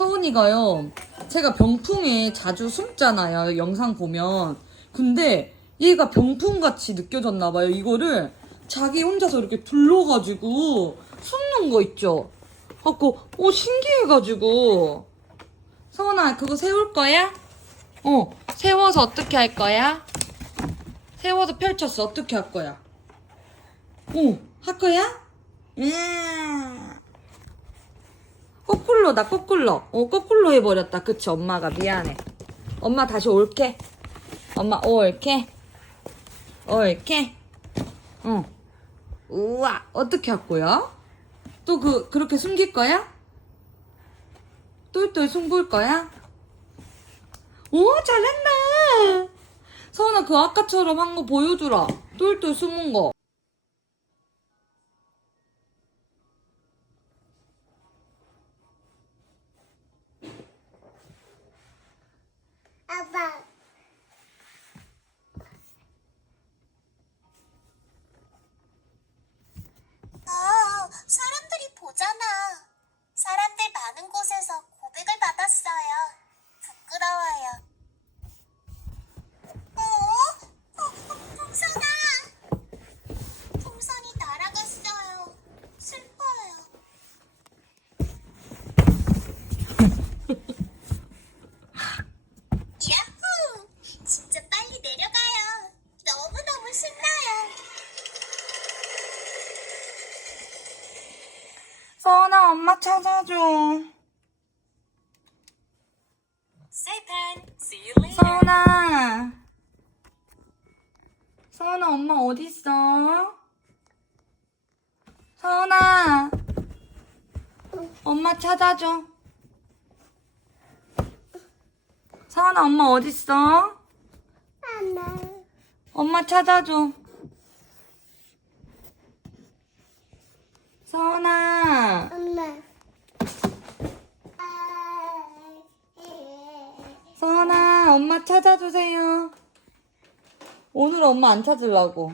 서은이가요. 제가 병풍에 자주 숨잖아요. 영상 보면. 근데 얘가 병풍같이 느껴졌나봐요. 이거를 자기 혼자서 이렇게 둘러가지고 숨는 거 있죠? 갖고, 어, 신기해가지고. 서은아, 그거 세울 거야? 어, 세워서 어떻게 할 거야? 세워서 펼쳤어. 어떻게 할 거야? 어, 할 거야? 음. 거꾸로, 나 거꾸로. 어, 거꾸로 해버렸다. 그치, 엄마가. 미안해. 엄마 다시 올게. 엄마, 올게. 올게. 응. 우와, 어떻게 할 거야? 또 그, 그렇게 숨길 거야? 똘똘 숨길 거야? 오, 잘한다! 서은아, 그 아까처럼 한 거 보여주라. 똘똘 숨은 거. 아빠. 아, 사람들이 보잖아. 사람들 많은 곳에서 고백을 받았어요. 부끄러워요. 어? 어, 풍선아! 풍선이 날아갔어요. 슬퍼요. 야호! 진짜 빨리 내려가요. 너무너무 신나요. 서은아, 엄마 찾아줘. 서은아. 서은아, 엄마 어딨어? 서은아. 엄마 찾아줘. 서은아, 엄마 어딨어? 엄마. 엄마 찾아줘. 서은아. 엄마. 서은아, 엄마 찾아주세요. 오늘 엄마 안 찾으려고.